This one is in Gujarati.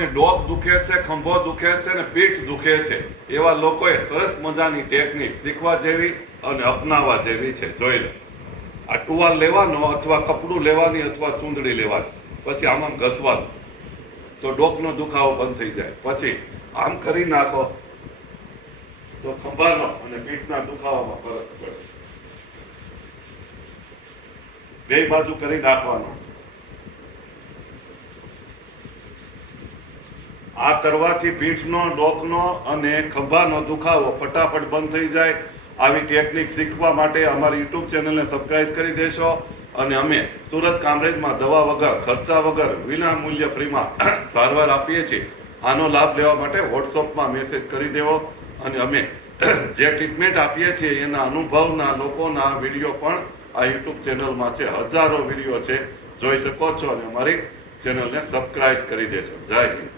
ને ડોક દુખે છે, ખંભો દુખે છે અને પીઠ દુખે છે. એવા લોકોએ સરસ મજાની ટેકનિક શીખવા જેવી અને અપનાવવા જેવી છે. જોઈ લો. આ ટુવાલ લેવાનો અથવા કપડું લેવાની અથવા ચૂંદડી લેવાની. પછી આમાં ઘસવાનું. તો ડોકનો દુખાવો બંધ થઈ જાય. પછી આમ કરી નાખો તો ખંભાનો અને પીઠના દુખાવામાં ફરક પડે. બે બાજુ કરી નાખવાનો. આ કરવાથી પીઠનો ડોકનો અને ખભાનો દુખાવો ફટાફટ બંધ થઈ જાય. આવી ટેકનિક શીખવા માટે અમારી યુટ્યુબ ચેનલને સબસ્ક્રાઈબ કરી દેશો. અને અમે સુરત કામરેજમાં દવા વગર, ખર્ચા વગર, વિના મૂલ્ય ફ્રીમાં સારવાર આપીએ છીએ. આનો લાભ લેવા માટે વોટ્સઅપમાં મેસેજ કરી દેવો. અને અમે જે ટ્રીટમેન્ટ આપીએ છીએ, એના અનુભવના લોકોના વીડિયો પણ આ યુટ્યુબ ચેનલમાં છે. હજારો વીડિયો છે. જોઈ શકો છો અને અમારી ચેનલને સબસ્ક્રાઈબ કરી દેશો જય હિન્દ.